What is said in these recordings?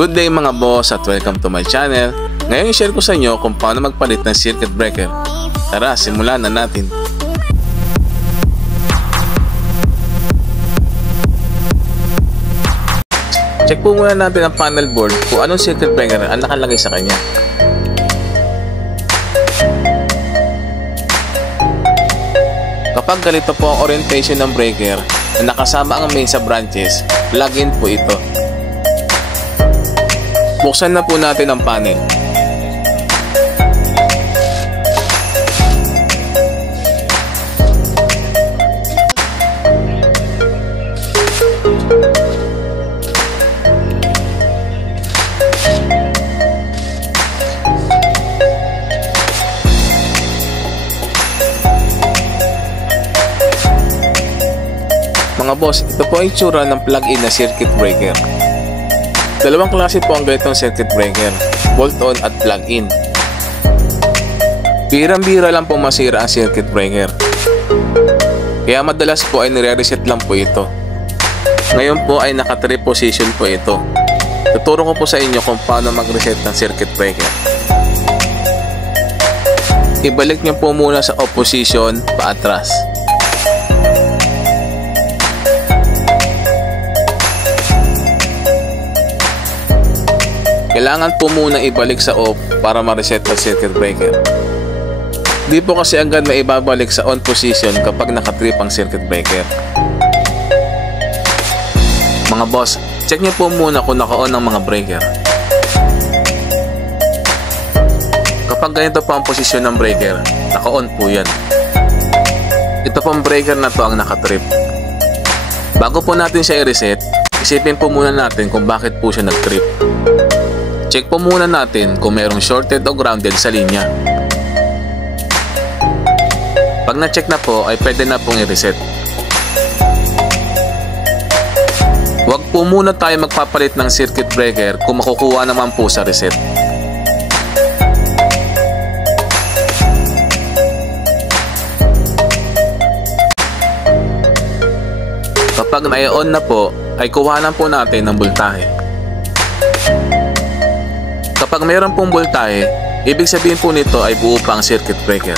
Good day mga boss at welcome to my channel. Ngayon i-share ko sa inyo kung paano magpalit ng circuit breaker. Tara, simulan na natin. Check po muna natin ang panel board kung anong circuit breaker ang nakalagay sa kanya. Kapag ganito po ang orientation ng breaker na nakasama ang main sa branches, plug-in po ito. Buksan na po natin ang panel. Mga boss, ito po ang itsura ng plug-in na circuit breaker. Dalawang klase po ang ganitong circuit breaker, bolt-on at plug-in. Birang-bira lang po masira ang circuit breaker. Kaya madalas po ay nire-reset lang po ito. Ngayon po ay naka-3 position po ito. Tuturo ko po sa inyo kung paano mag-reset ng circuit breaker. Ibalik niyo po muna sa off position paatras. Kailangan po muna ibalik sa off para ma-reset ang circuit breaker. Di po kasi agad na ibabalik sa on position kapag nakatrip ang circuit breaker. Mga boss, check nyo po muna kung naka-on ang mga breaker. Kapag ganito po ang posisyon ng breaker, naka-on po yan. Ito pong breaker na to ang nakatrip. Bago po natin siya i-reset, isipin po muna natin kung bakit po siya nag-trip. Check po muna natin kung mayroong shorted o grounded sa linya. Pag na-check na po ay pwede na pong i-reset. Huwag po muna tayo magpapalit ng circuit breaker kung makukuha naman po sa reset. Kapag na-on na po ay kuhanan po natin ng voltahe. Kapag mayroon pong voltahe, ibig sabihin po nito ay buo pa ang circuit breaker.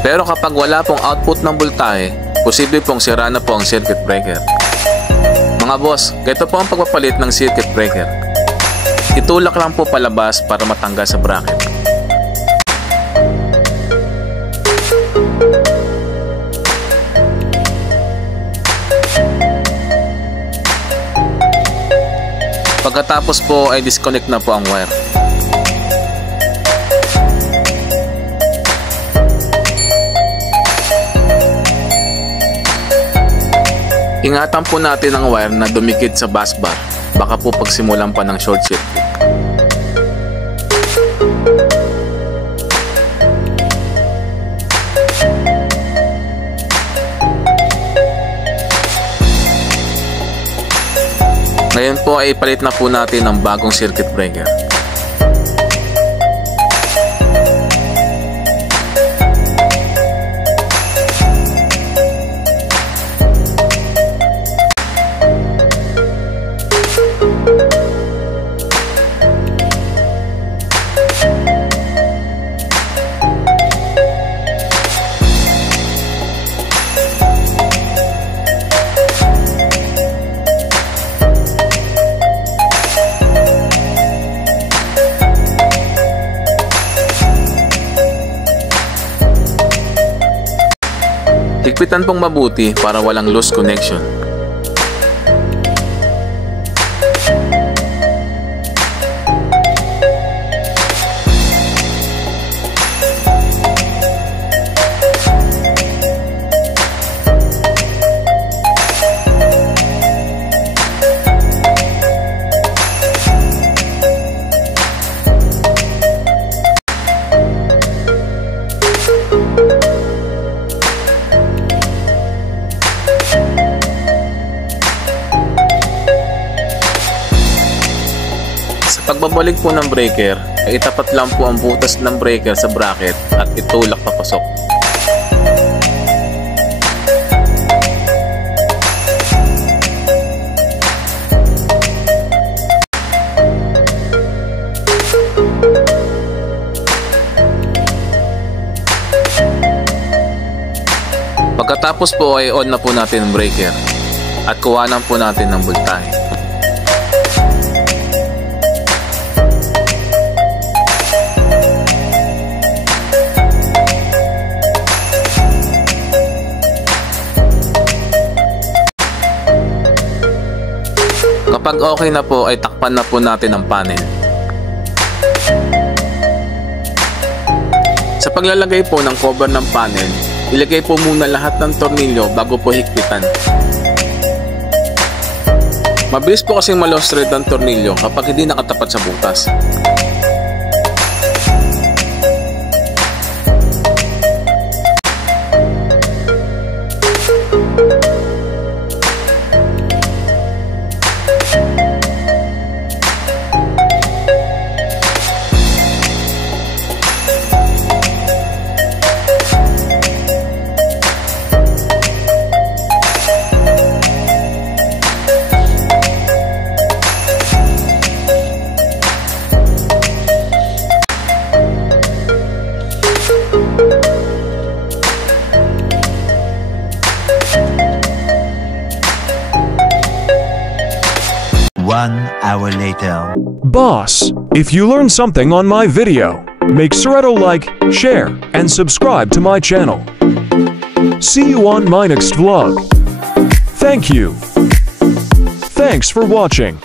Pero kapag wala pong output ng voltahe, posible pong sira na po ang circuit breaker. Mga boss, ganito po ang pagpapalit ng circuit breaker. Itulak lang po palabas para matanggal sa bracket. Pagkatapos po ay disconnect na po ang wire. Ingatan po natin ang wire na dumikit sa bus bar. Baka po pagsimulan pa ng short circuit. Ngayon po ay ipalit na po natin ang bagong circuit breaker. Higpitan pong mabuti para walang loose connection. Pagbabalik po ng breaker, ay itapat lang po ang butas ng breaker sa bracket at itulak papasok. Pagkatapos po ay on na po natin ang breaker at kuhanan po natin ng voltahe. Kapag okay na po ay takpan na po natin ang panel. Sa paglalagay po ng cover ng panel, ilagay po muna lahat ng tornilyo bago po higpitan. Mabilis po kasing ma-loose thread ang tornilyo kapag hindi nakatapat sa butas. One hour later. Boss, if you learned something on my video, make sure to like, share, and subscribe to my channel. See you on my next vlog. Thank you. Thanks for watching.